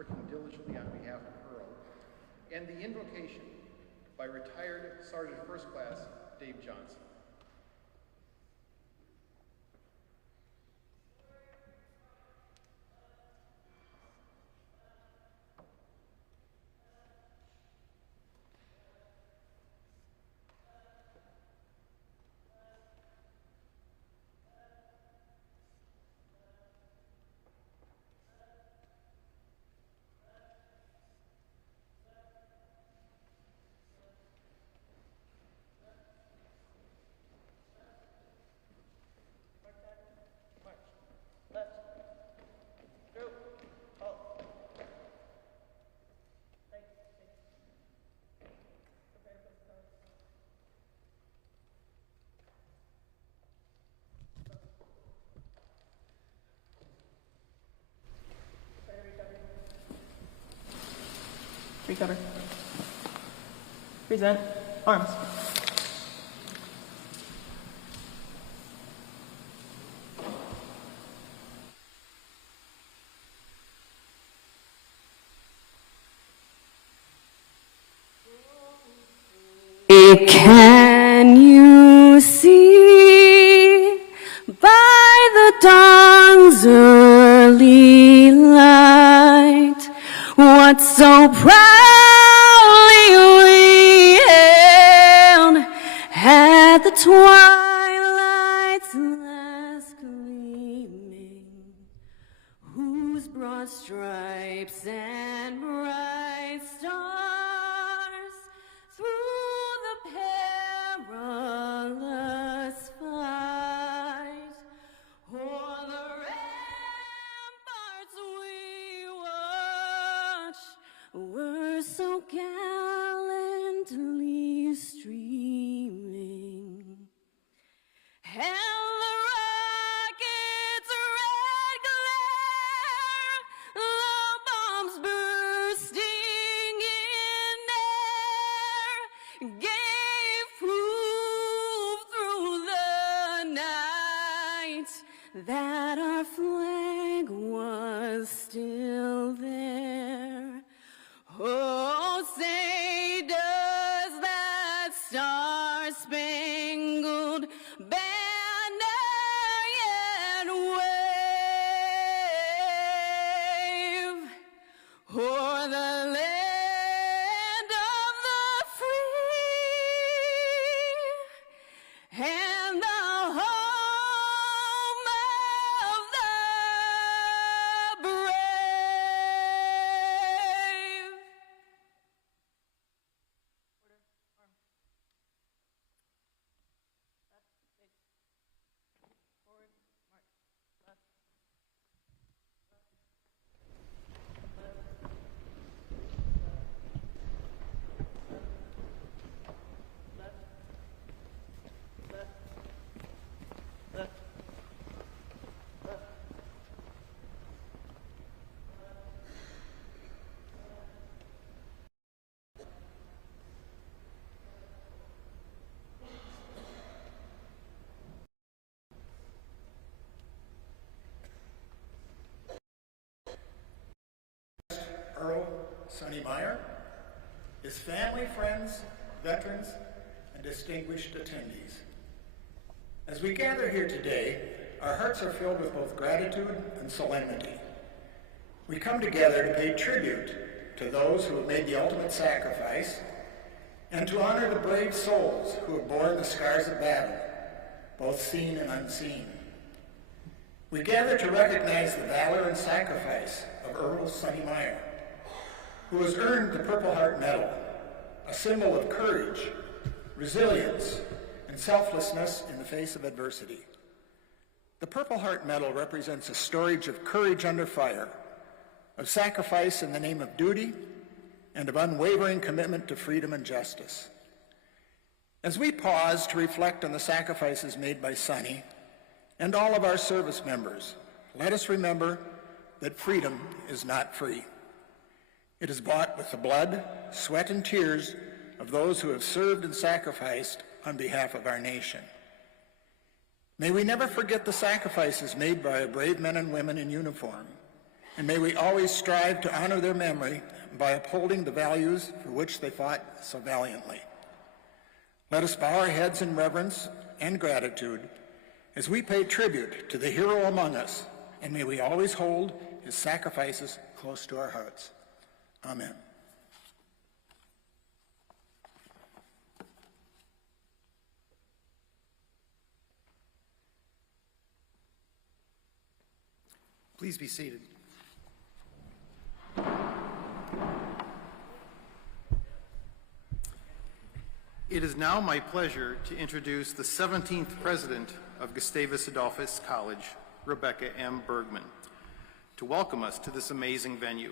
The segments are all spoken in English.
working diligently on behalf of Earl, and the invocation by retired Sergeant First Class Dave Johnson. Recover. Present. Arms. Can you see by the dawn's early light what so proudly we hailed at the twilight's last gleaming, whose broad stripes and bright stars through the perilous fight o'er the ramparts we watch were so gallantly streaming, and the rocket's red glare, the bombs bursting in air, gave proof through the night that our flag was still there. Oh, say does that star-spangled banner yet wave o'er the land of the free and the home of the brave? Earl Meyer, his family, friends, veterans, and distinguished attendees. As we gather here today, our hearts are filled with both gratitude and solemnity. We come together to pay tribute to those who have made the ultimate sacrifice and to honor the brave souls who have borne the scars of battle, both seen and unseen. We gather to recognize the valor and sacrifice of Earl Meyer, who has earned the Purple Heart Medal, a symbol of courage, resilience, and selflessness in the face of adversity. The Purple Heart Medal represents a storage of courage under fire, of sacrifice in the name of duty, and of unwavering commitment to freedom and justice. As we pause to reflect on the sacrifices made by Sonny and all of our service members, let us remember that freedom is not free. It is bought with the blood, sweat, and tears of those who have served and sacrificed on behalf of our nation. May we never forget the sacrifices made by our brave men and women in uniform, And may we always strive to honor their memory by upholding the values for which they fought so valiantly. Let us bow our heads in reverence and gratitude as we pay tribute to the hero among us, and may we always hold his sacrifices close to our hearts. Amen. Please be seated. It is now my pleasure to introduce the 17th president of Gustavus Adolphus College, Rebecca M. Bergman, to welcome us to this amazing venue.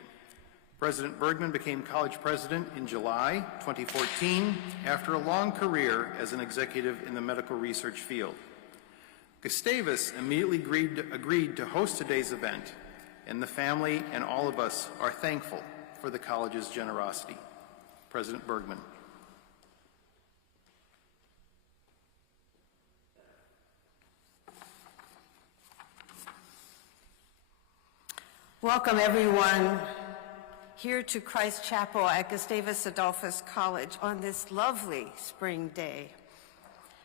President Bergman became college president in July 2014 after a long career as an executive in the medical research field. Gustavus immediately agreed to host today's event, and the family and all of us are thankful for the college's generosity. President Bergman. Welcome everyone here to Christ Chapel at Gustavus Adolphus College on this lovely spring day.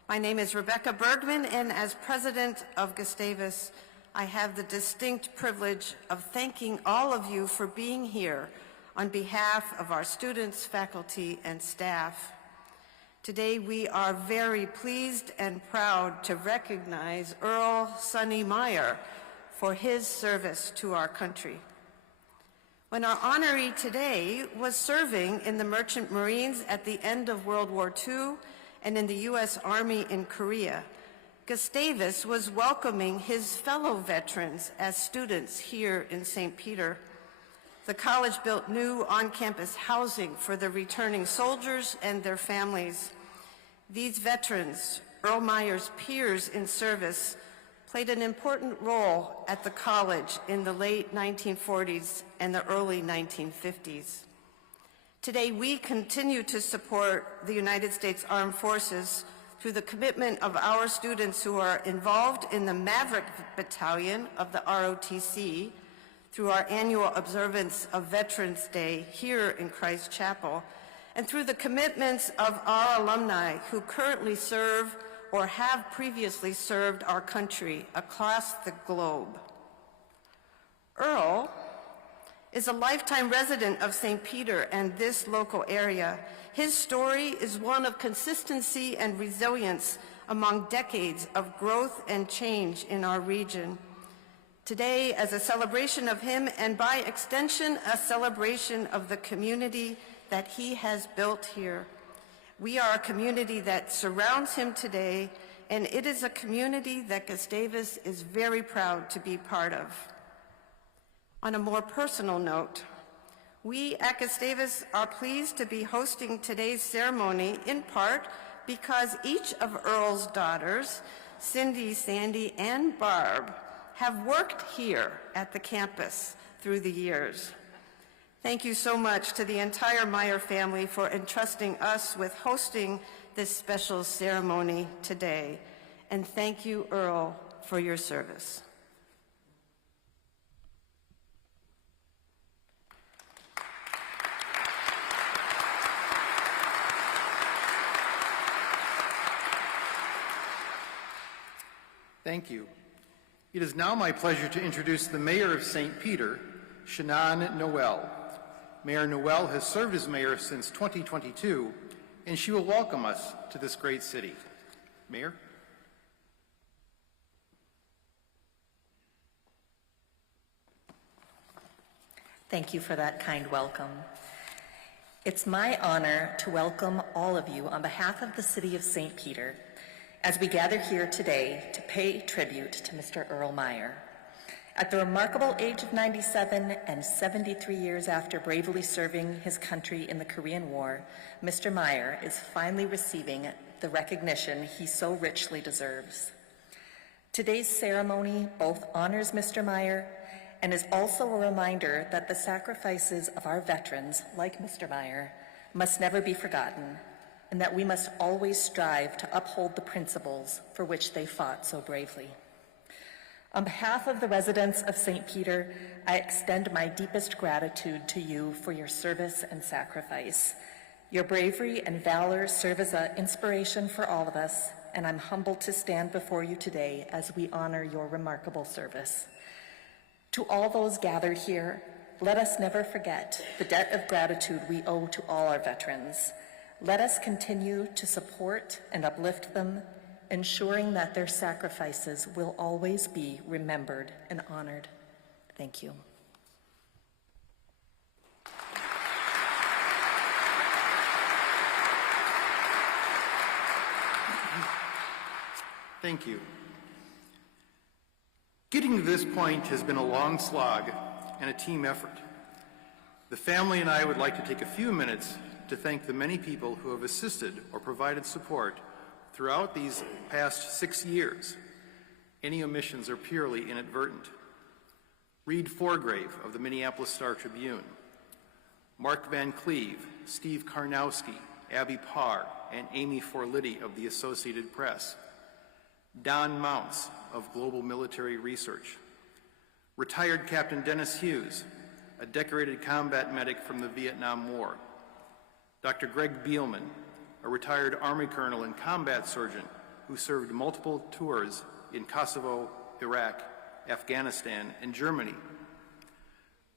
My name is Rebecca Bergman, and as president of Gustavus, I have the distinct privilege of thanking all of you for being here on behalf of our students, faculty, and staff. Today we are very pleased and proud to recognize Earl Sonny Meyer for his service to our country. When our honoree today was serving in the Merchant Marines at the end of World War II and in the U.S. Army in Korea, Gustavus was welcoming his fellow veterans as students here in St. Peter. The college built new on-campus housing for the returning soldiers and their families. These veterans, Earl Meyer's peers in service, played an important role at the college in the late 1940s and the early 1950s. Today, we continue to support the United States Armed Forces through the commitment of our students who are involved in the Maverick Battalion of the ROTC, through our annual observance of Veterans Day here in Christ Chapel, and through the commitments of our alumni who currently serve or have previously served our country across the globe. Earl is a lifetime resident of St. Peter and this local area. His story is one of consistency and resilience among decades of growth and change in our region. Today, as a celebration of him, and by extension, a celebration of the community that he has built here, we are a community that surrounds him today, and it is a community that Gustavus is very proud to be part of. On a more personal note, we at Gustavus are pleased to be hosting today's ceremony in part because each of Earl's daughters, Cindy, Sandy, and Barb, have worked here at the campus through the years. Thank you so much to the entire Meyer family for entrusting us with hosting this special ceremony today. And thank you, Earl, for your service. Thank you. It is now my pleasure to introduce the Mayor of St. Peter, Shannon Noel. Mayor Noel has served as mayor since 2022, and she will welcome us to this great city. Mayor? Thank you for that kind welcome. It's my honor to welcome all of you on behalf of the city of St. Peter as we gather here today to pay tribute to Mr. Earl Meyer. At the remarkable age of 97 and 73 years after bravely serving his country in the Korean War, Mr. Meyer is finally receiving the recognition he so richly deserves. Today's ceremony both honors Mr. Meyer and is also a reminder that the sacrifices of our veterans, like Mr. Meyer, must never be forgotten, and that we must always strive to uphold the principles for which they fought so bravely. On behalf of the residents of St. Peter, I extend my deepest gratitude to you for your service and sacrifice. Your bravery and valor serve as an inspiration for all of us, and I'm humbled to stand before you today as we honor your remarkable service. To all those gathered here, let us never forget the debt of gratitude we owe to all our veterans. Let us continue to support and uplift them, ensuring that their sacrifices will always be remembered and honored. Thank you. Thank you. Getting to this point has been a long slog and a team effort. The family and I would like to take a few minutes to thank the many people who have assisted or provided support throughout these past 6 years. Any omissions are purely inadvertent. Reed Forgrave of the Minneapolis-Star Tribune, Mark Van Cleve, Steve Karnowski, Abby Parr, and Amy Forliddy of the Associated Press, Don Mounts of Global Military Research, retired Captain Dennis Hughes, a decorated combat medic from the Vietnam War, Dr. Greg Beelman, a retired Army colonel and combat surgeon who served multiple tours in Kosovo, Iraq, Afghanistan, and Germany,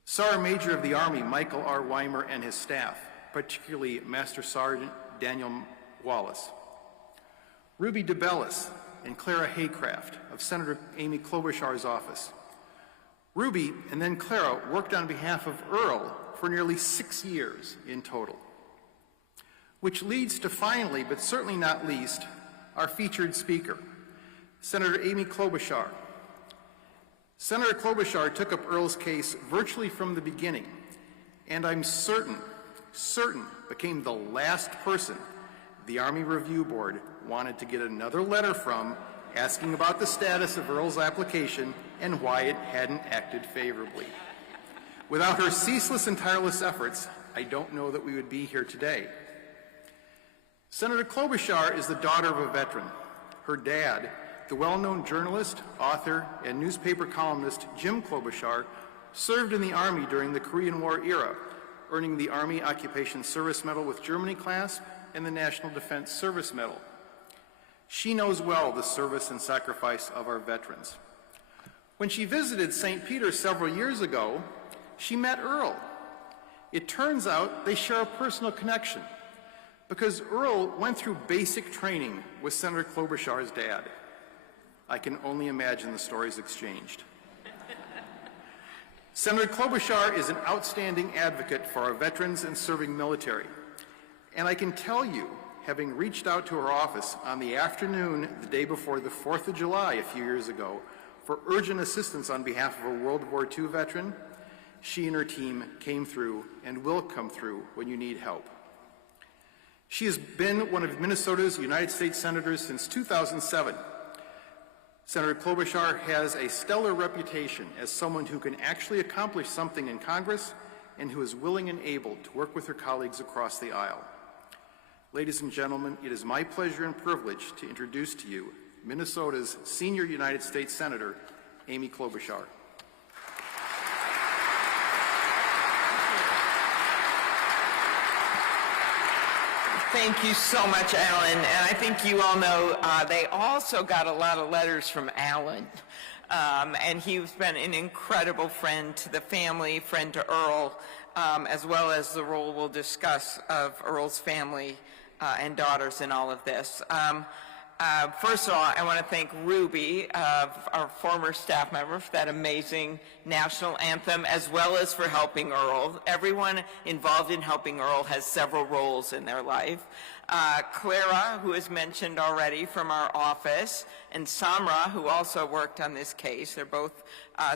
Sergeant Major of the Army Michael R. Weimer and his staff, particularly Master Sergeant Daniel Wallace, Ruby DeBellis and Clara Haycraft of Senator Amy Klobuchar's office. Ruby and then Clara worked on behalf of Earl for nearly 6 years in total. Which leads to finally, but certainly not least, our featured speaker, Senator Amy Klobuchar. Senator Klobuchar took up Earl's case virtually from the beginning, and I'm certain became the last person the Army Review Board wanted to get another letter from asking about the status of Earl's application and why it hadn't acted favorably. Without her ceaseless and tireless efforts, I don't know that we would be here today. Senator Klobuchar is the daughter of a veteran. Her dad, the well-known journalist, author, and newspaper columnist Jim Klobuchar, served in the Army during the Korean War era, earning the Army Occupation Service Medal with Germany clasp and the National Defense Service Medal. She knows well the service and sacrifice of our veterans. When she visited St. Peter several years ago, she met Earl. It turns out they share a personal connection because Earl went through basic training with Senator Klobuchar's dad. I can only imagine the stories exchanged. Senator Klobuchar is an outstanding advocate for our veterans and serving military. And I can tell you, having reached out to her office on the afternoon the day before the 4th of July a few years ago for urgent assistance on behalf of a World War II veteran, she and her team came through and will come through when you need help. She has been one of Minnesota's United States Senators since 2007. Senator Klobuchar has a stellar reputation as someone who can actually accomplish something in Congress and who is willing and able to work with her colleagues across the aisle. Ladies and gentlemen, it is my pleasure and privilege to introduce to you Minnesota's senior United States Senator, Amy Klobuchar. Thank you so much, Alan. And I think you all know they also got a lot of letters from Alan. And he's been an incredible friend to the family, friend to Earl, as well as the role we'll discuss of Earl's family and daughters in all of this. First of all, I want to thank Ruby, our former staff member, for that amazing national anthem, as well as for helping Earl. Everyone involved in helping Earl has several roles in their life. Clara, who is mentioned already from our office, and Samra, who also worked on this case. They're both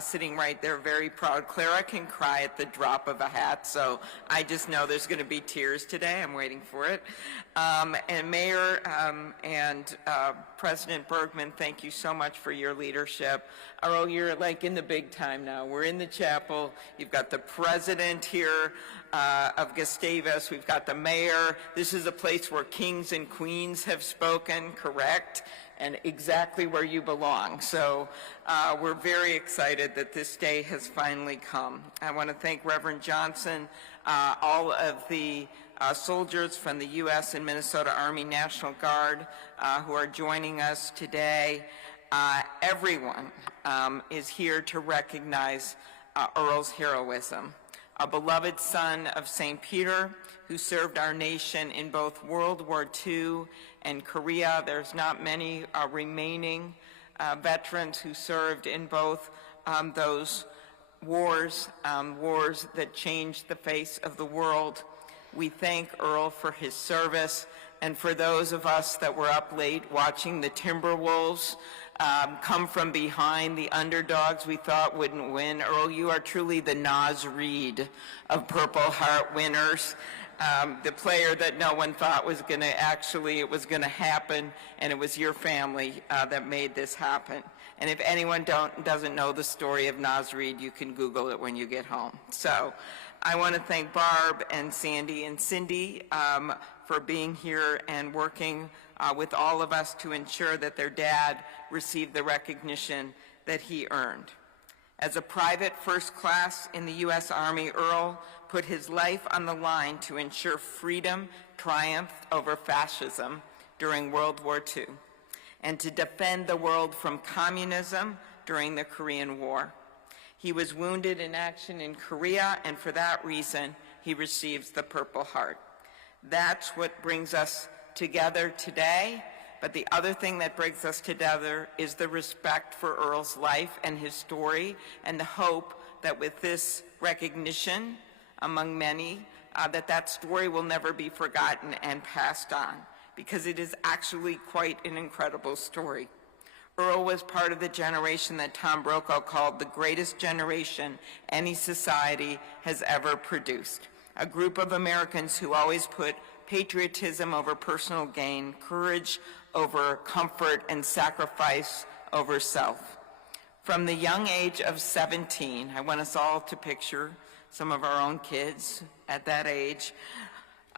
sitting right there, very proud. Clara can cry at the drop of a hat, so I just know there's going to be tears today. I'm waiting for it. And Mayor and President Bergman, thank you so much for your leadership. Earl, you're like in the big time now. We're in the chapel. You've got the president here of Gustavus. We've got the mayor. This is a place where where kings and queens have spoken, correct, and exactly where you belong. So we're very excited that this day has finally come. I want to thank Reverend Johnson, all of the soldiers from the U.S. and Minnesota Army National Guard who are joining us today. Everyone is here to recognize Earl's heroism, a beloved son of St. Peter who served our nation in both World War II and Korea. There's not many remaining veterans who served in both those wars, wars that changed the face of the world. We thank Earl for his service, and for those of us that were up late watching the Timberwolves come from behind, the underdogs we thought wouldn't win. Earl, you are truly the Naz Reid of Purple Heart winners. The player that no one thought was going to it was going to happen, and it was your family that made this happen. And if anyone doesn't know the story of Naz Reid, you can Google it when you get home. So I want to thank Barb and Sandy and Cindy for being here and working with all of us to ensure that their dad received the recognition that he earned. As a private first class in the U.S. Army, Earl put his life on the line to ensure freedom triumphed over fascism during World War II and to defend the world from communism during the Korean War. He was wounded in action in Korea, and for that reason, he receives the Purple Heart. That's what brings us together today. But the other thing that brings us together is the respect for Earl's life and his story, and the hope that with this recognition, among many, that story will never be forgotten and passed on, because it is actually quite an incredible story. Earl was part of the generation that Tom Brokaw called the greatest generation any society has ever produced, a group of Americans who always put patriotism over personal gain, courage over comfort, and sacrifice over self. From the young age of 17, I want us all to picture some of our own kids at that age,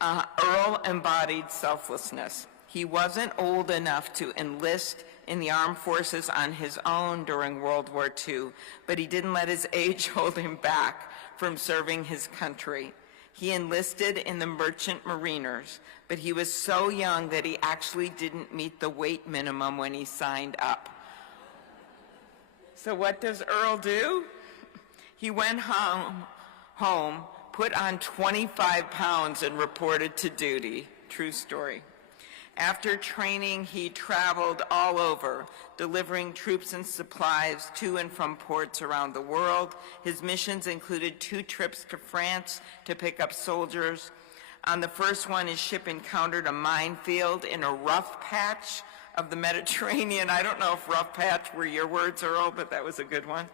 Earl embodied selflessness. He wasn't old enough to enlist in the armed forces on his own during World War II, but he didn't let his age hold him back from serving his country. He enlisted in the Merchant Mariners, but he was so young that he actually didn't meet the weight minimum when he signed up. So what does Earl do? He went home, put on 25 pounds and reported to duty. True story. After training, he traveled all over, delivering troops and supplies to and from ports around the world. His missions included 2 trips to France to pick up soldiers. On the first one, his ship encountered a minefield in a rough patch of the Mediterranean. I don't know if rough patch were your words, Earl, but that was a good one.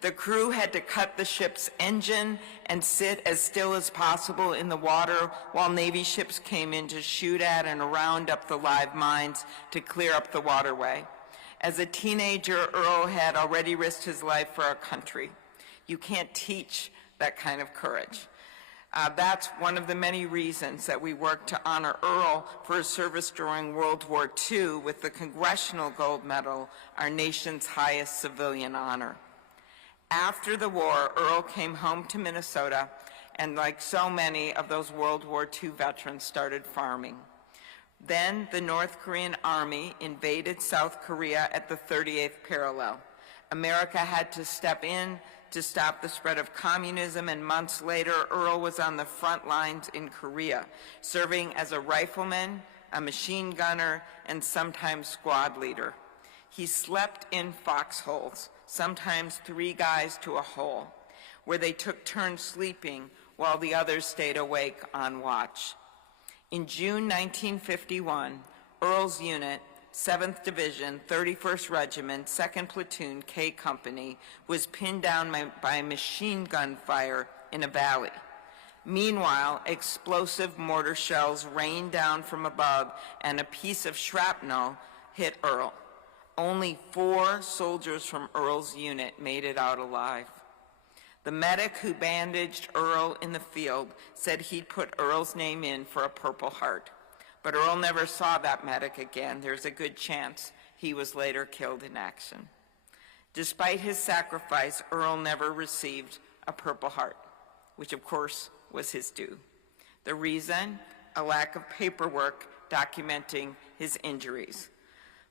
The crew had to cut the ship's engine and sit as still as possible in the water while Navy ships came in to shoot at and round up the live mines to clear up the waterway. As a teenager, Earl had already risked his life for our country. You can't teach that kind of courage. That's one of the many reasons that we work to honor Earl for his service during World War II with the Congressional Gold Medal, our nation's highest civilian honor. After the war, Earl came home to Minnesota, and like so many of those World War II veterans, started farming. Then the North Korean army invaded South Korea at the 38th parallel. America had to step in to stop the spread of communism, and months later, Earl was on the front lines in Korea, serving as a rifleman, a machine gunner, and sometimes squad leader. He slept in foxholes, sometimes 3 guys to a hole, where they took turns sleeping while the others stayed awake on watch. In June 1951, Earl's unit, 7th Division, 31st Regiment, 2nd Platoon, K Company, was pinned down by machine gun fire in a valley. Meanwhile, explosive mortar shells rained down from above, and a piece of shrapnel hit Earl. Only 4 soldiers from Earl's unit made it out alive. The medic who bandaged Earl in the field said he'd put Earl's name in for a Purple Heart. But Earl never saw that medic again. There's a good chance he was later killed in action. Despite his sacrifice, Earl never received a Purple Heart, which of course was his due. The reason? A lack of paperwork documenting his injuries.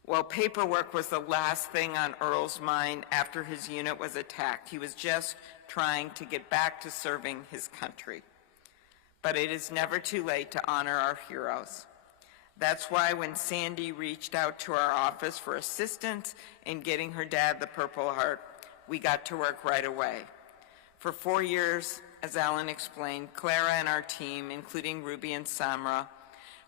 Well, paperwork was the last thing on Earl's mind after his unit was attacked. He was just trying to get back to serving his country. But it is never too late to honor our heroes. That's why when Sandy reached out to our office for assistance in getting her dad the Purple Heart, we got to work right away. For 4 years, as Alan explained, Clara and our team, including Ruby and Samra,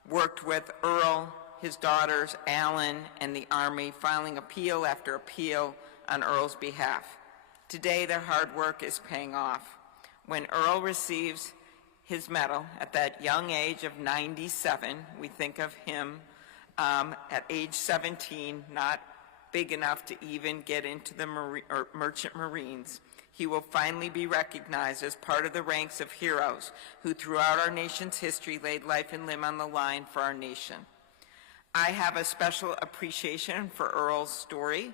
worked with Earl, his daughters, Alan, and the Army, filing appeal after appeal on Earl's behalf. Today, their hard work is paying off. When Earl receives his medal at that young age of 97, we think of him at age 17, not big enough to even get into the Merchant Marines. He will finally be recognized as part of the ranks of heroes who throughout our nation's history laid life and limb on the line for our nation. I have a special appreciation for Earl's story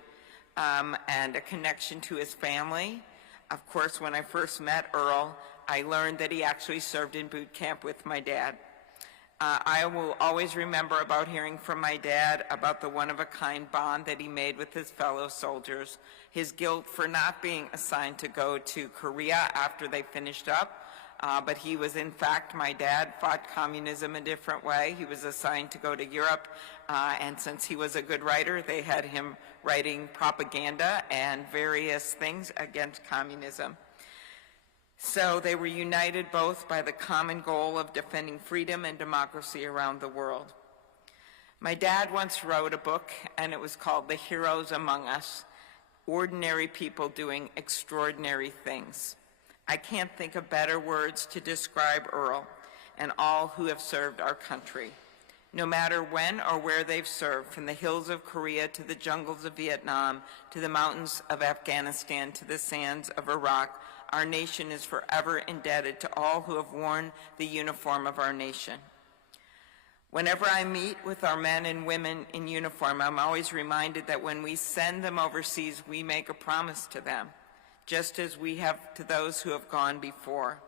and a connection to his family. Of course, when I first met Earl, I learned that he actually served in boot camp with my dad. I will always remember about hearing from my dad about the one-of-a-kind bond that he made with his fellow soldiers, his guilt for not being assigned to go to Korea after they finished up, but he was, in fact, my dad fought communism a different way. He was assigned to go to Europe, and since he was a good writer, they had him writing propaganda and various things against communism. So they were united both by the common goal of defending freedom and democracy around the world. My dad once wrote a book, and it was called The Heroes Among Us, Ordinary People Doing Extraordinary Things. I can't think of better words to describe Earl and all who have served our country. No matter when or where they've served, from the hills of Korea to the jungles of Vietnam, to the mountains of Afghanistan, to the sands of Iraq, our nation is forever indebted to all who have worn the uniform of our nation. Whenever I meet with our men and women in uniform, I'm always reminded that when we send them overseas, we make a promise to them, just as we have to those who have gone before,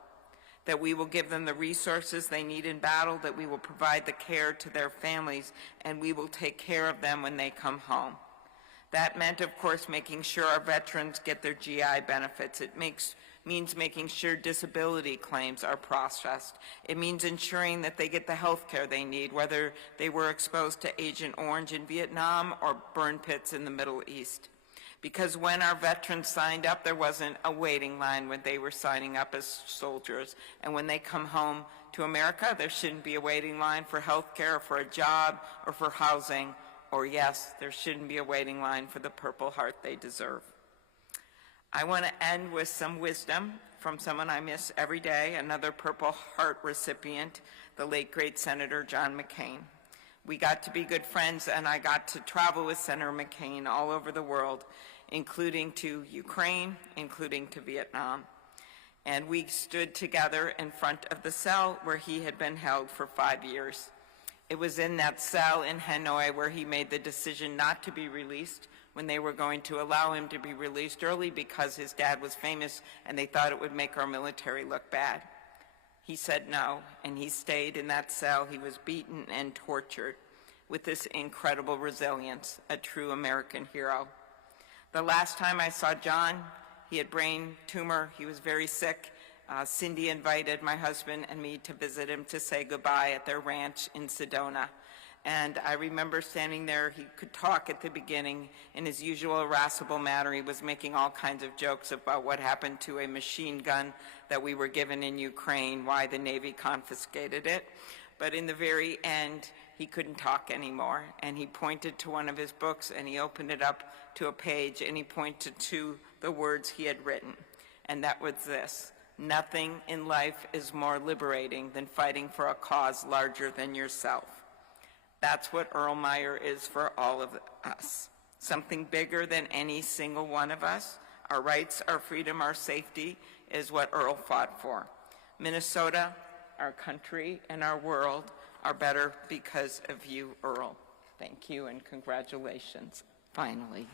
that we will give them the resources they need in battle, that we will provide the care to their families, and we will take care of them when they come home. That meant, of course, making sure our veterans get their GI benefits. It means making sure disability claims are processed. It means ensuring that they get the health care they need, whether they were exposed to Agent Orange in Vietnam or burn pits in the Middle East. Because when our veterans signed up, there wasn't a waiting line when they were signing up as soldiers. And when they come home to America, there shouldn't be a waiting line for health care, or for a job, or for housing. Or yes, there shouldn't be a waiting line for the Purple Heart they deserve. I want to end with some wisdom from someone I miss every day, another Purple Heart recipient, the late great Senator John McCain. We got to be good friends, and I got to travel with Senator McCain all over the world, including to Ukraine, including to Vietnam. And we stood together in front of the cell where he had been held for 5 years. It was in that cell in Hanoi where he made the decision not to be released when they were going to allow him to be released early because his dad was famous and they thought it would make our military look bad. He said no, and he stayed in that cell. He was beaten and tortured with this incredible resilience, a true American hero. The last time I saw John, he had brain tumor. He was very sick. Cindy invited my husband and me to visit him to say goodbye at their ranch in Sedona. And I remember standing there. He could talk at the beginning in his usual irascible manner. He was making all kinds of jokes about what happened to a machine gun that we were given in Ukraine, why the Navy confiscated it. But in the very end, he couldn't talk anymore. And he pointed to one of his books, and he opened it up to a page, and he pointed to the words he had written. And that was this: nothing in life is more liberating than fighting for a cause larger than yourself. That's what Earl Meyer is for all of us. Something bigger than any single one of us. Our rights, our freedom, our safety is what Earl fought for. Minnesota, our country, and our world are better because of you, Earl. Thank you and congratulations, finally.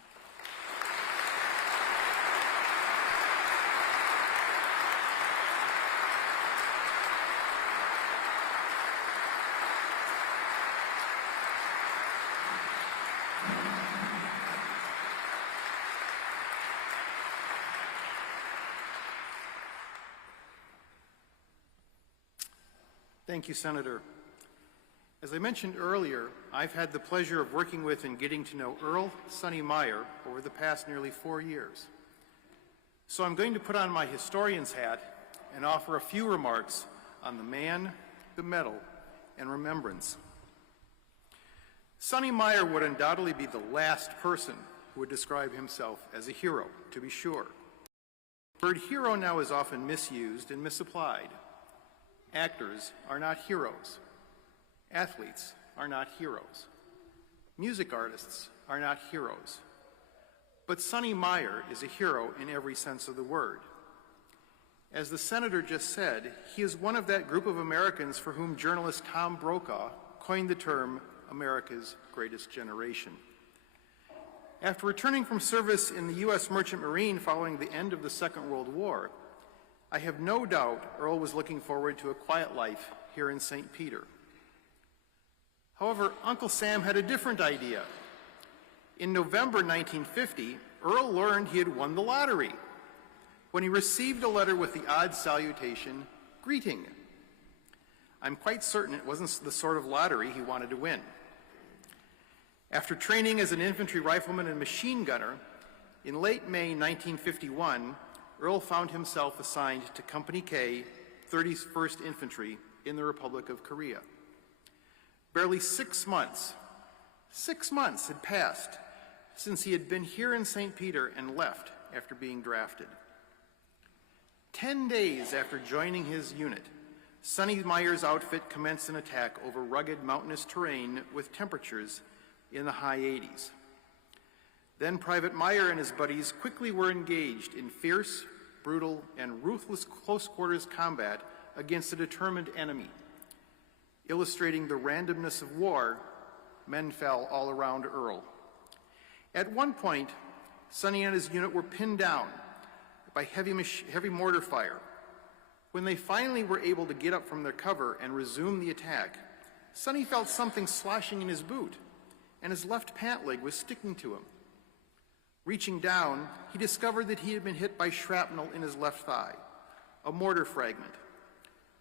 Thank you, Senator. As I mentioned earlier, I've had the pleasure of working with and getting to know Earl Sonny Meyer over the past nearly 4 years. So I'm going to put on my historian's hat and offer a few remarks on the man, the medal, and remembrance. Sonny Meyer would undoubtedly be the last person who would describe himself as a hero, to be sure. The word hero now is often misused and misapplied. Actors are not heroes. Athletes are not heroes. Music artists are not heroes. But Sonny Meyer is a hero in every sense of the word. As the senator just said, he is one of that group of Americans for whom journalist Tom Brokaw coined the term America's Greatest Generation. After returning from service in the U.S. Merchant Marine following the end of the Second World War, I have no doubt Earl was looking forward to a quiet life here in St. Peter. However, Uncle Sam had a different idea. In November 1950, Earl learned he had won the lottery when he received a letter with the odd salutation, "Greeting." I'm quite certain it wasn't the sort of lottery he wanted to win. After training as an infantry rifleman and machine gunner, in late May 1951, Earl found himself assigned to Company K, 31st Infantry in the Republic of Korea. Barely 6 months had passed since he had been here in St. Peter and left after being drafted. 10 days after joining his unit, Sonny Meyer's outfit commenced an attack over rugged mountainous terrain with temperatures in the high 80s. Then Private Meyer and his buddies quickly were engaged in fierce, brutal, and ruthless close-quarters combat against a determined enemy. Illustrating the randomness of war, men fell all around Earl. At one point, Sonny and his unit were pinned down by heavy mortar fire. When they finally were able to get up from their cover and resume the attack, Sonny felt something sloshing in his boot, and his left pant leg was sticking to him. Reaching down, he discovered that he had been hit by shrapnel in his left thigh, a mortar fragment.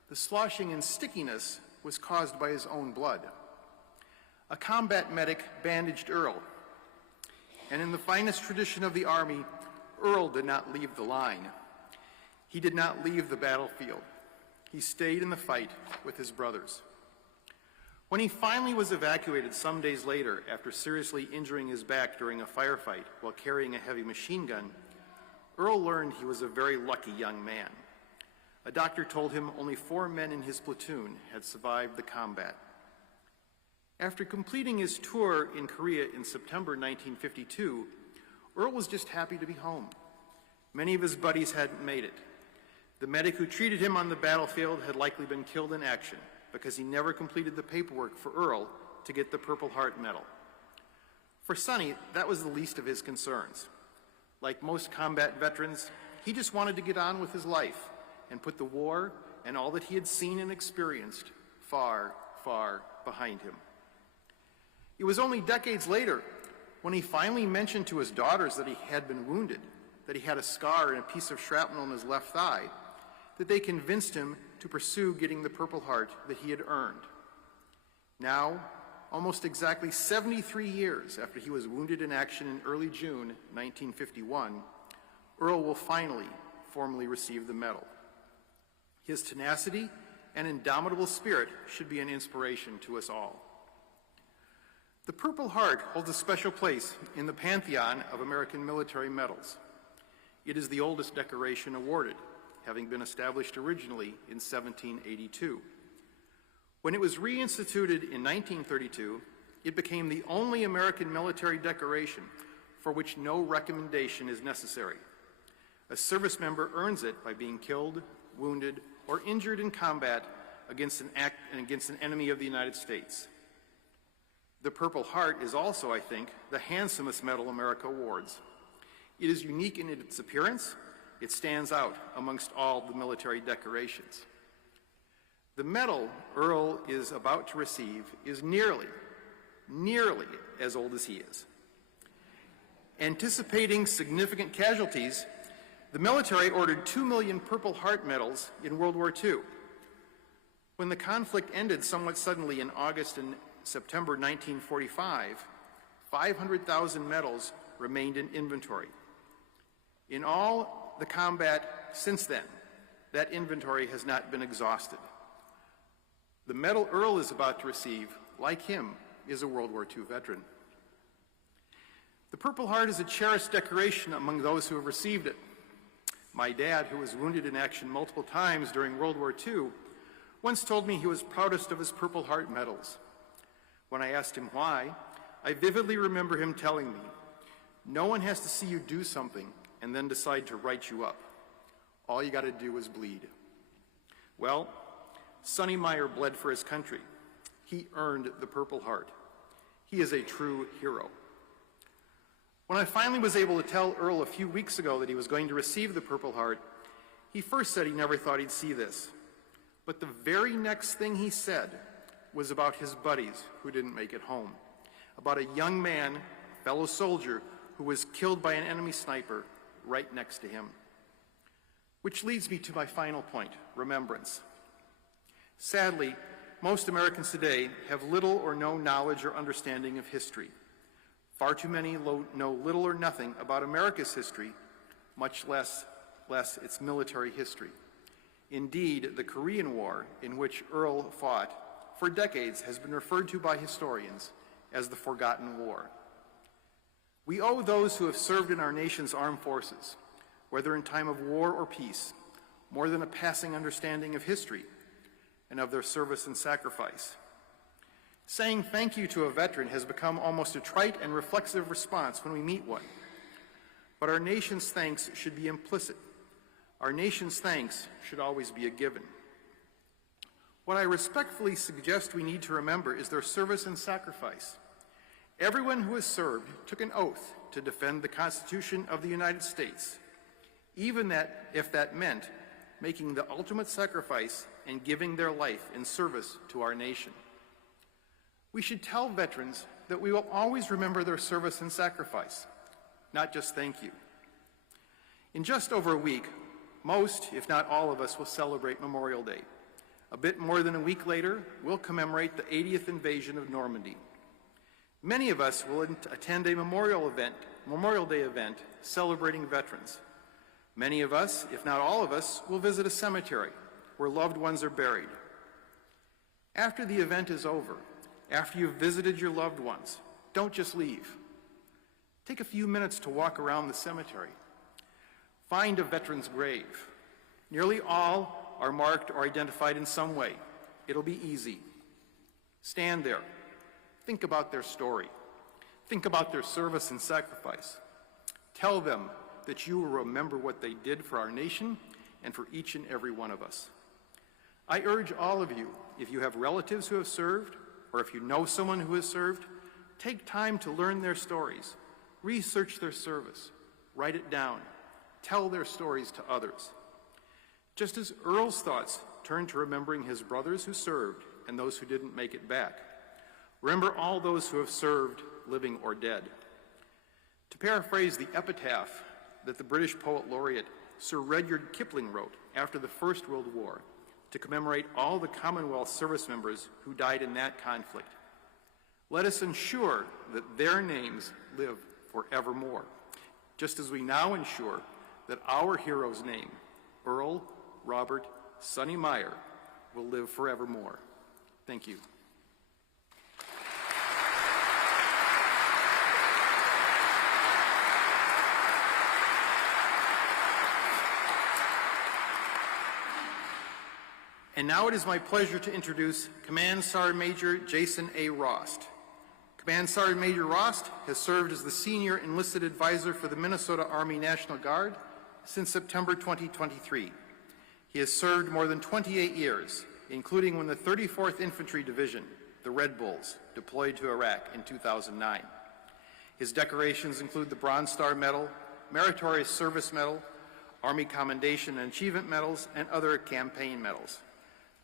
The sloshing and stickiness was caused by his own blood. A combat medic bandaged Earl, and in the finest tradition of the Army, Earl did not leave the line. He did not leave the battlefield. He stayed in the fight with his brothers. When he finally was evacuated some days later after seriously injuring his back during a firefight while carrying a heavy machine gun, Earl learned he was a very lucky young man. A doctor told him only 4 men in his platoon had survived the combat. After completing his tour in Korea in September 1952, Earl was just happy to be home. Many of his buddies hadn't made it. The medic who treated him on the battlefield had likely been killed in action because he never completed the paperwork for Earl to get the Purple Heart Medal. For Sonny, that was the least of his concerns. Like most combat veterans, he just wanted to get on with his life and put the war and all that he had seen and experienced far, far behind him. It was only decades later when he finally mentioned to his daughters that he had been wounded, that he had a scar and a piece of shrapnel in his left thigh, that they convinced him to pursue getting the Purple Heart that he had earned. Now, almost exactly 73 years after he was wounded in action in early June 1951, Earl will finally formally receive the medal. His tenacity and indomitable spirit should be an inspiration to us all. The Purple Heart holds a special place in the pantheon of American military medals. It is the oldest decoration awarded, having been established originally in 1782. When it was reinstituted in 1932, it became the only American military decoration for which no recommendation is necessary. A service member earns it by being killed, wounded, or injured in combat, against an enemy of the United States. The Purple Heart is also, I think, the handsomest medal America awards. It is unique in its appearance. It stands out amongst all the military decorations. The medal Earl is about to receive is nearly as old as he is. Anticipating significant casualties, the military ordered 2 million Purple Heart medals in World War II. When the conflict ended somewhat suddenly in August and September 1945, 500,000 medals remained in inventory. In all the combat since then, that inventory has not been exhausted. The medal Earl is about to receive, like him, is a World War II veteran. The Purple Heart is a cherished decoration among those who have received it. My dad, who was wounded in action multiple times during World War II, once told me he was proudest of his Purple Heart medals. When I asked him why, I vividly remember him telling me, "No one has to see you do something and then decide to write you up. All you got to do is bleed." Well, Sonny Meyer bled for his country. He earned the Purple Heart. He is a true hero. When I finally was able to tell Earl a few weeks ago that he was going to receive the Purple Heart, he first said he never thought he'd see this. But the very next thing he said was about his buddies who didn't make it home, about a young man, fellow soldier, who was killed by an enemy sniper right next to him. Which leads me to my final point, remembrance. Sadly, most Americans today have little or no knowledge or understanding of history. Far too many know little or nothing about America's history, much less its military history. Indeed, the Korean War, in which Earl fought, for decades has been referred to by historians as the Forgotten War. We owe those who have served in our nation's armed forces, whether in time of war or peace, more than a passing understanding of history and of their service and sacrifice. Saying thank you to a veteran has become almost a trite and reflexive response when we meet one. But our nation's thanks should be implicit. Our nation's thanks should always be a given. What I respectfully suggest we need to remember is their service and sacrifice. Everyone who has served took an oath to defend the Constitution of the United States, even if that meant making the ultimate sacrifice and giving their life in service to our nation. We should tell veterans that we will always remember their service and sacrifice, not just thank you. In just over a week, most, if not all of us, will celebrate Memorial Day. A bit more than a week later, we'll commemorate the 80th invasion of Normandy. Many of us will attend a Memorial Day event celebrating veterans. Many of us, if not all of us, will visit a cemetery where loved ones are buried. After the event is over, after you've visited your loved ones, don't just leave. Take a few minutes to walk around the cemetery. Find a veteran's grave. Nearly all are marked or identified in some way. It'll be easy. Stand there. Think about their story. Think about their service and sacrifice. Tell them that you will remember what they did for our nation and for each and every one of us. I urge all of you, if you have relatives who have served, or if you know someone who has served, take time to learn their stories, research their service, write it down, tell their stories to others. Just as Earl's thoughts turn to remembering his brothers who served and those who didn't make it back, remember all those who have served, living or dead. To paraphrase the epitaph that the British poet laureate Sir Rudyard Kipling wrote after the First World War to commemorate all the Commonwealth service members who died in that conflict, let us ensure that their names live forevermore, just as we now ensure that our hero's name, Earl Robert Sonny Meyer, will live forevermore. Thank you. And now it is my pleasure to introduce Command Sergeant Major Jason A. Rost. Command Sergeant Major Rost has served as the Senior Enlisted Advisor for the Minnesota Army National Guard since September 2023. He has served more than 28 years including when the 34th Infantry Division, the Red Bulls, deployed to Iraq in 2009. His decorations include the Bronze Star Medal, Meritorious Service Medal, Army Commendation and Achievement Medals, and other campaign medals.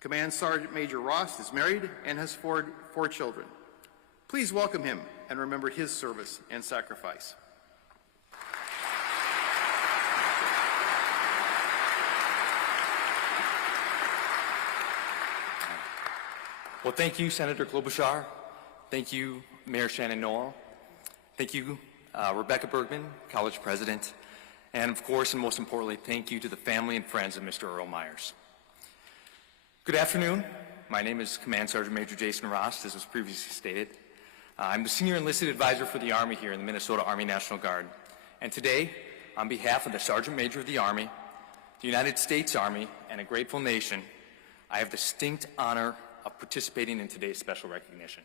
Command Sergeant Major Ross is married and has four children. Please welcome him and remember his service and sacrifice. Well, thank you, Senator Klobuchar. Thank you, Mayor Shannon Noel. Thank you, Rebecca Bergman, College President. And of course, and most importantly, thank you to the family and friends of Mr. Earl Myers. Good afternoon. My name is Command Sergeant Major Jason Ross, as was previously stated. I'm the Senior Enlisted Advisor for the Army here in the Minnesota Army National Guard. And today, on behalf of the Sergeant Major of the Army, the United States Army, and a grateful nation, I have the distinct honor of participating in today's special recognition.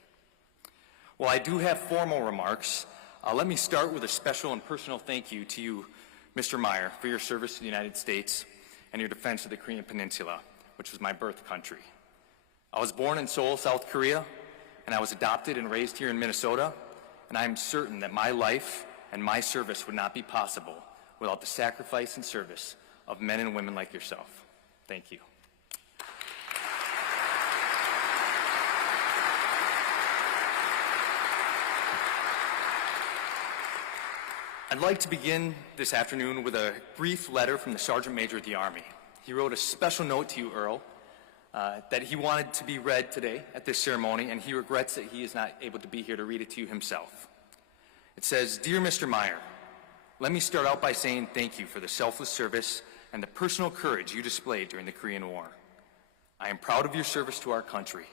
While I do have formal remarks, let me start with a special and personal thank you to you, Mr. Meyer, for your service to the United States and your defense of the Korean Peninsula, which was my birth country. I was born in Seoul, South Korea, and I was adopted and raised here in Minnesota, and I am certain that my life and my service would not be possible without the sacrifice and service of men and women like yourself. Thank you. I'd like to begin this afternoon with a brief letter from the Sergeant Major of the Army. He wrote a special note to you, Earl, that he wanted to be read today at this ceremony, and he regrets that he is not able to be here to read it to you himself. It says, "Dear Mr. Meyer, let me start out by saying thank you for the selfless service and the personal courage you displayed during the Korean War. I am proud of your service to our country.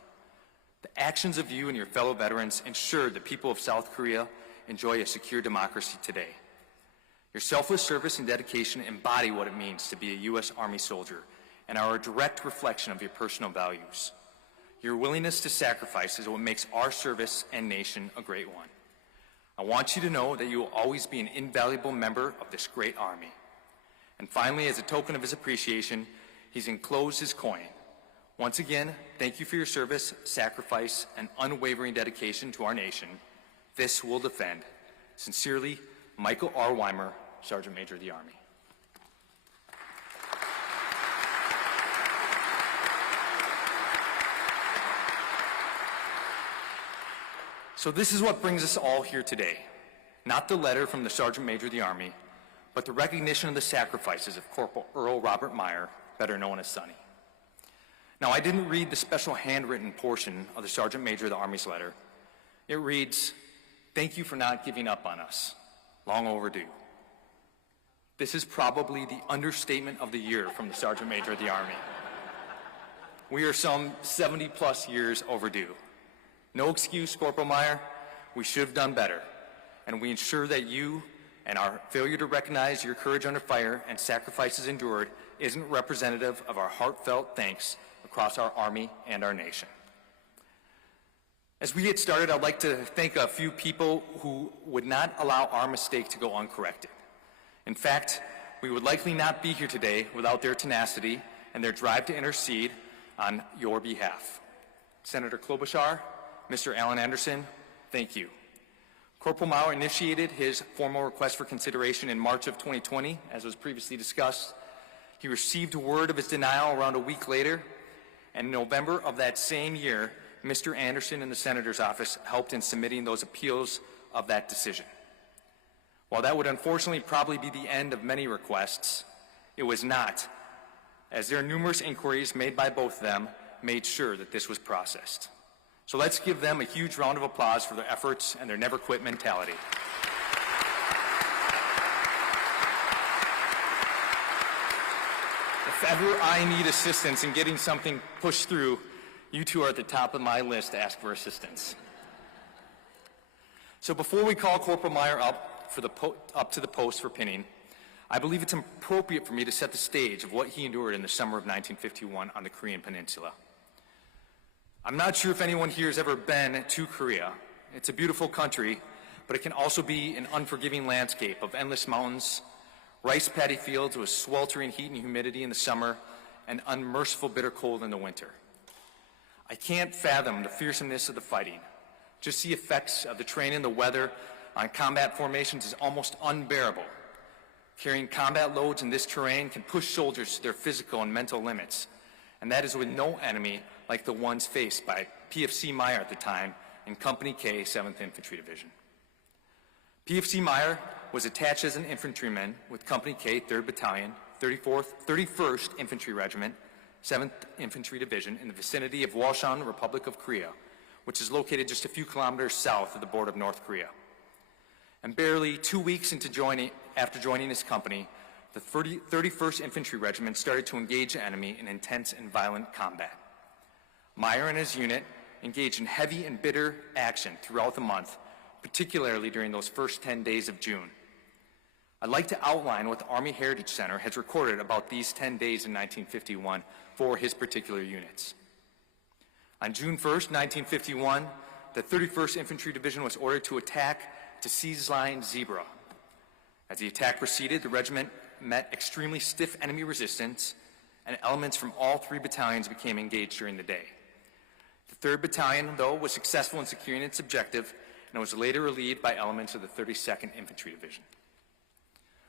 The actions of you and your fellow veterans ensured the people of South Korea enjoy a secure democracy today. Your selfless service and dedication embody what it means to be a U.S. Army soldier and are a direct reflection of your personal values. Your willingness to sacrifice is what makes our service and nation a great one. I want you to know that you will always be an invaluable member of this great Army." And finally, as a token of his appreciation, he's enclosed his coin. Once again, thank you for your service, sacrifice, and unwavering dedication to our nation. This will defend. Sincerely, Michael R. Weimer, Sergeant Major of the Army. So this is what brings us all here today. Not the letter from the Sergeant Major of the Army, but the recognition of the sacrifices of Corporal Earl Robert Meyer, better known as Sonny. Now, I didn't read the special handwritten portion of the Sergeant Major of the Army's letter. It reads, "Thank you for not giving up on us. Long overdue." This is probably the understatement of the year from the Sergeant Major of the Army. We are some 70+ years overdue. No excuse, Corporal Meyer. We should have done better. And we ensure that you and our failure to recognize your courage under fire and sacrifices endured isn't representative of our heartfelt thanks across our Army and our nation. As we get started, I'd like to thank a few people who would not allow our mistake to go uncorrected. In fact, we would likely not be here today without their tenacity and their drive to intercede on your behalf. Senator Klobuchar, Mr. Alan Anderson, thank you. Corporal Meyer initiated his formal request for consideration in March of 2020, as was previously discussed. He received word of his denial around a week later, and in November of that same year, Mr. Anderson in the Senator's office helped in submitting those appeals of that decision. While that would unfortunately probably be the end of many requests, it was not, as their numerous inquiries made by both of them made sure that this was processed. So let's give them a huge round of applause for their efforts and their never-quit mentality. If ever I need assistance in getting something pushed through, you two are at the top of my list to ask for assistance. So before we call Corporal Meyer up to the post for pinning, I believe it's appropriate for me to set the stage of what he endured in the summer of 1951 on the Korean Peninsula. I'm not sure if anyone here has ever been to Korea. It's a beautiful country, but it can also be an unforgiving landscape of endless mountains, rice paddy fields with sweltering heat and humidity in the summer, and unmerciful bitter cold in the winter. I can't fathom the fearsomeness of the fighting. Just the effects of the terrain and the weather on combat formations is almost unbearable. Carrying combat loads in this terrain can push soldiers to their physical and mental limits, and that is with no enemy like the ones faced by PFC Meyer at the time in Company K, 7th Infantry Division. PFC Meyer was attached as an infantryman with Company K, 3rd Battalion, 31st Infantry Regiment, 7th Infantry Division in the vicinity of Walchon, Republic of Korea, which is located just a few kilometers south of the border of North Korea. And barely 2 weeks after joining his company, the 31st Infantry Regiment started to engage the enemy in intense and violent combat. Meyer and his unit engaged in heavy and bitter action throughout the month, particularly during those first 10 days of June. I'd like to outline what the Army Heritage Center has recorded about these 10 days in 1951 for his particular units. On June 1st, 1951, the 31st Infantry Division was ordered to attack to seize line Zebra. As the attack proceeded, the regiment met extremely stiff enemy resistance, and elements from all 3 battalions became engaged during the day. The 3rd Battalion, though, was successful in securing its objective and was later relieved by elements of the 32nd Infantry Division.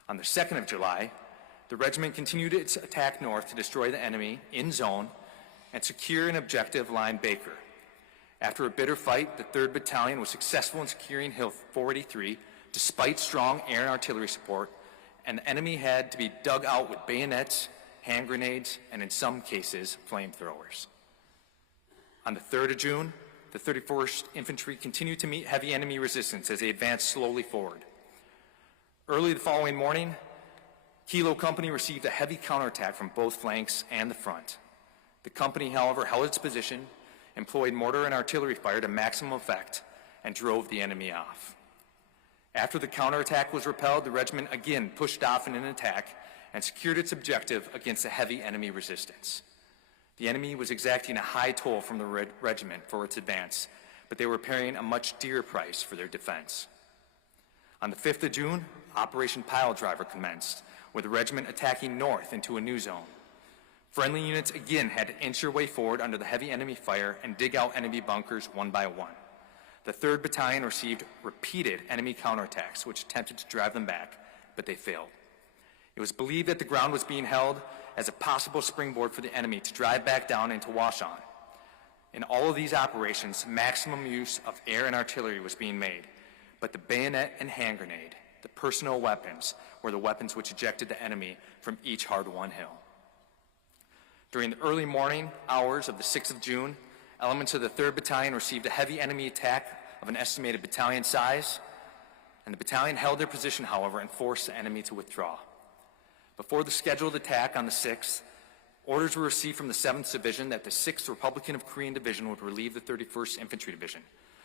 On the 2nd of July, the regiment continued its attack north to destroy the enemy in zone and secure an objective line Baker. After a bitter fight, the 3rd Battalion was successful in securing Hill 483 despite strong air and artillery support, and the enemy had to be dug out with bayonets, hand grenades, and in some cases, flamethrowers. On the 3rd of June, the 31st Infantry continued to meet heavy enemy resistance as they advanced slowly forward. Early the following morning, Kilo Company received a heavy counterattack from both flanks and the front. The company, however, held its position, employed mortar and artillery fire to maximum effect, and drove the enemy off. After the counterattack was repelled, the regiment again pushed off in an attack and secured its objective against a heavy enemy resistance. The enemy was exacting a high toll from the regiment for its advance, but they were paying a much dearer price for their defense. On the 5th of June, Operation Pile Driver commenced, with the regiment attacking north into a new zone. Friendly units again had to inch their way forward under the heavy enemy fire and dig out enemy bunkers one by one. The 3rd Battalion received repeated enemy counterattacks, which attempted to drive them back, but they failed. It was believed that the ground was being held as a possible springboard for the enemy to drive back down into Walchon. In all of these operations, maximum use of air and artillery was being made, but the bayonet and hand grenade, the personal weapons, were the weapons which ejected the enemy from each hard-won hill. During the early morning hours of the 6th of June, elements of the 3rd Battalion received a heavy enemy attack of an estimated battalion size, and the battalion held their position, however, and forced the enemy to withdraw. Before the scheduled attack on the 6th, orders were received from the 7th Division that the 6th Republican of Korean Division would relieve the 31st Infantry Division,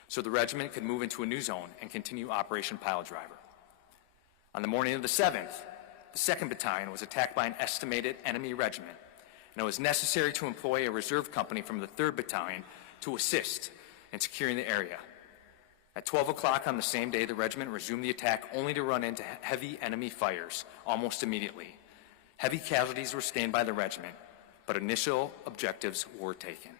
so the regiment could move into a new zone and continue Operation Pile Driver. On the morning of the 7th, the 2nd Battalion was attacked by an estimated enemy regiment, and it was necessary to employ a reserve company from the 3rd Battalion to assist in securing the area. At 12 o'clock on the same day, the regiment resumed the attack only to run into heavy enemy fires almost immediately. Heavy casualties were sustained by the regiment, but initial objectives were taken.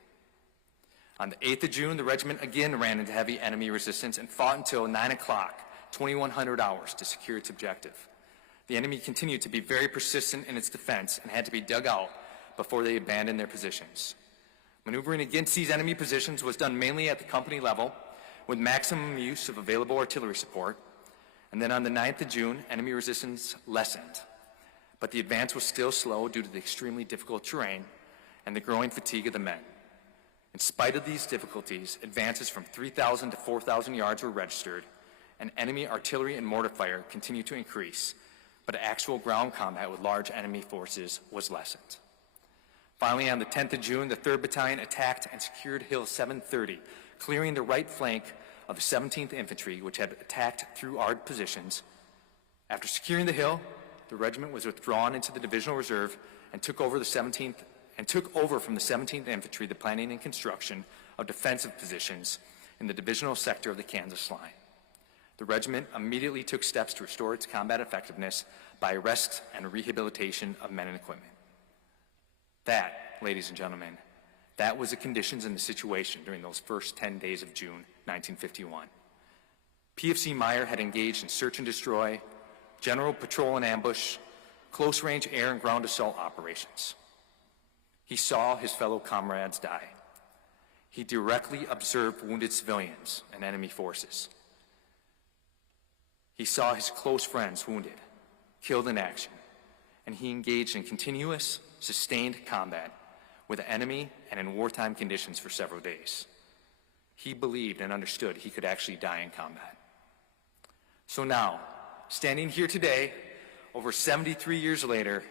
On the 8th of June, the regiment again ran into heavy enemy resistance and fought until 9 o'clock, 2100 hours, to secure its objective. The enemy continued to be very persistent in its defense and had to be dug out before they abandoned their positions. Maneuvering against these enemy positions was done mainly at the company level, with maximum use of available artillery support, and then on the 9th of June, enemy resistance lessened. But the advance was still slow due to the extremely difficult terrain and the growing fatigue of the men. In spite of these difficulties, advances from 3,000 to 4,000 yards were registered, and enemy artillery and mortar fire continued to increase, but actual ground combat with large enemy forces was lessened. Finally, on the 10th of June, the 3rd Battalion attacked and secured Hill 730, clearing the right flank of the 17th Infantry, which had attacked through our positions. After securing the hill, the regiment was withdrawn into the Divisional Reserve and took over from the 17th Infantry the planning and construction of defensive positions in the divisional sector of the Kansas line. The regiment immediately took steps to restore its combat effectiveness by arrest and rehabilitation of men and equipment. That, ladies and gentlemen, That was the conditions and the situation during those first 10 days of June 1951. PFC Meyer had engaged in search and destroy, general patrol and ambush, close-range air and ground assault operations. He saw his fellow comrades die. He directly observed wounded civilians and enemy forces. He saw his close friends wounded, killed in action, and he engaged in continuous, sustained combat with the enemy and in wartime conditions for several days. He believed and understood he could actually die in combat. So now, standing here today, over 73 years later,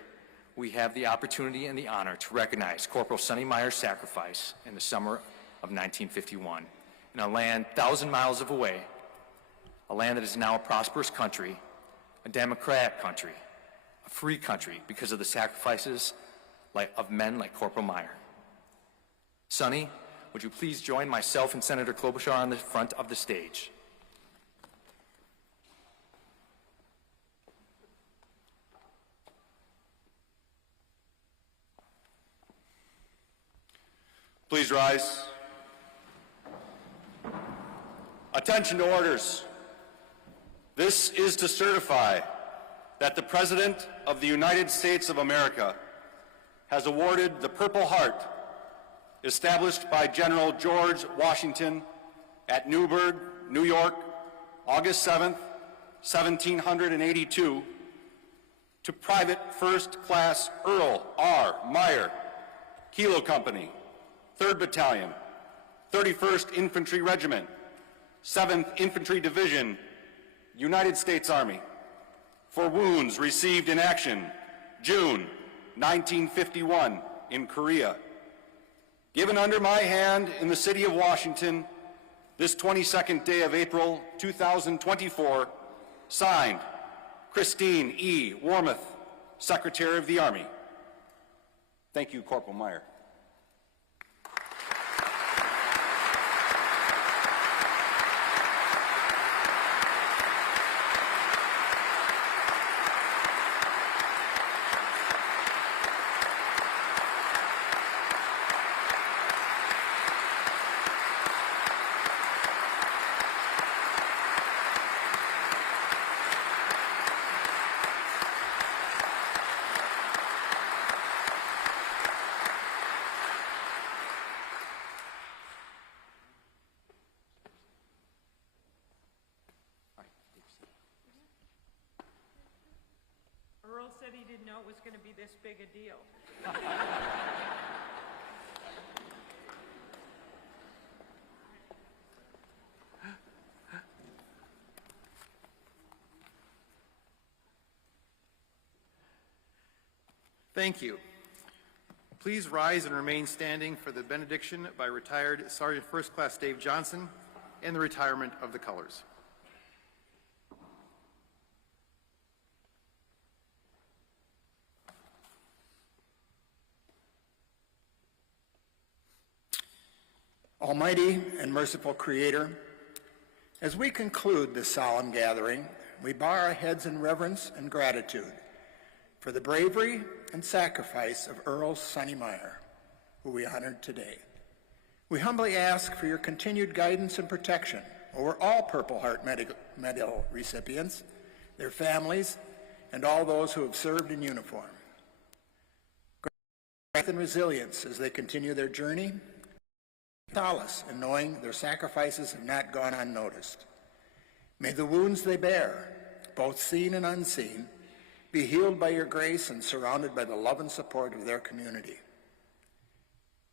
we have the opportunity and the honor to recognize Corporal Sonny Meyer's sacrifice in the summer of 1951 in a land 1,000 miles away, a land that is now a prosperous country, a democratic country, a free country because of the sacrifices of men like Corporal Meyer. Sonny, would you please join myself and Senator Klobuchar on the front of the stage? Please rise. Attention to orders. This is to certify that the President of the United States of America has awarded the Purple Heart established by General George Washington at Newburgh, New York, August 7th, 1782, to Private First Class Earl R. Meyer, Kilo Company, 3rd Battalion, 31st Infantry Regiment, 7th Infantry Division, United States Army, for wounds received in action, June 1951 in Korea. Given under my hand in the city of Washington, this 22nd day of April 2024, signed, Christine E. Wormuth, Secretary of the Army. Thank you, Corporal Meyer. Earl said he didn't know it was going to be this big a deal. Thank you. Please rise and remain standing for the benediction by retired Sergeant First Class Dave Johnson and the retirement of the colors. Almighty and merciful Creator, as we conclude this solemn gathering, we bow our heads in reverence and gratitude for the bravery and sacrifice of Earl Sonny Meyer, who we honored today. We humbly ask for your continued guidance and protection over all Purple Heart Medal recipients, their families, and all those who have served in uniform. Strength and resilience as they continue their journey, solace in knowing their sacrifices have not gone unnoticed. May the wounds they bear, both seen and unseen, be healed by your grace and surrounded by the love and support of their community.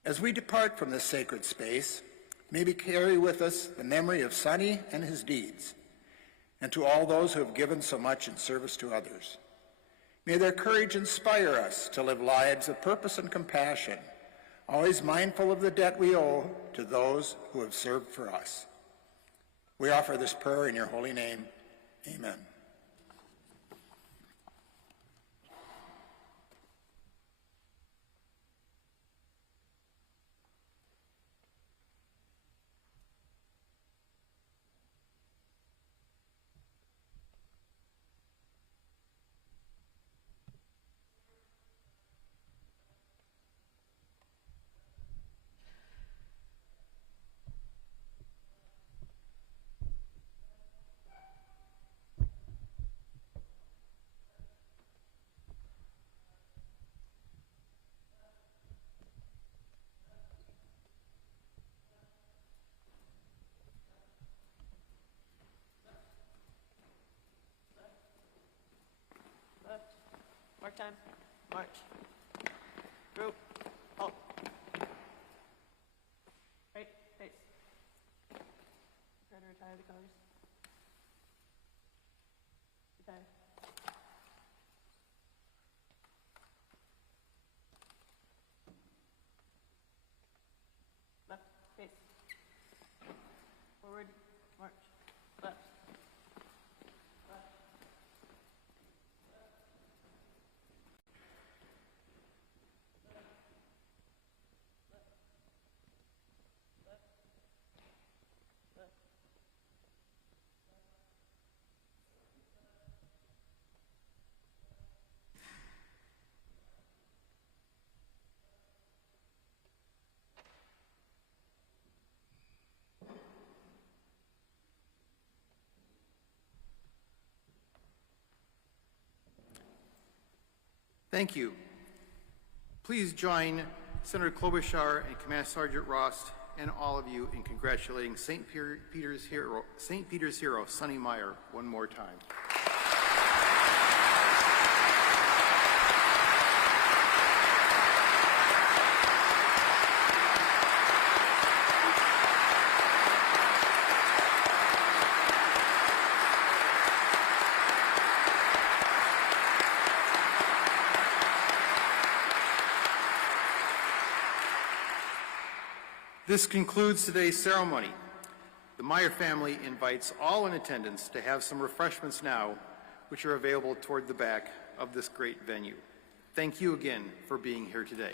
As we depart from this sacred space, may we carry with us the memory of Sonny and his deeds, and to all those who have given so much in service to others. May their courage inspire us to live lives of purpose and compassion, always mindful of the debt we owe to those who have served for us. We offer this prayer in your holy name. Amen. Mark time. March. Group. Halt. Right. Face. Try to retire the colors. Retire. Left. Face. Forward. March. Left. Left. Thank you. Please join Senator Klobuchar and Command Sergeant Rost and all of you in congratulating St. Peter's hero, Sonny Meyer, one more time. This concludes today's ceremony. The Meyer family invites all in attendance to have some refreshments now, which are available toward the back of this great venue. Thank you again for being here today.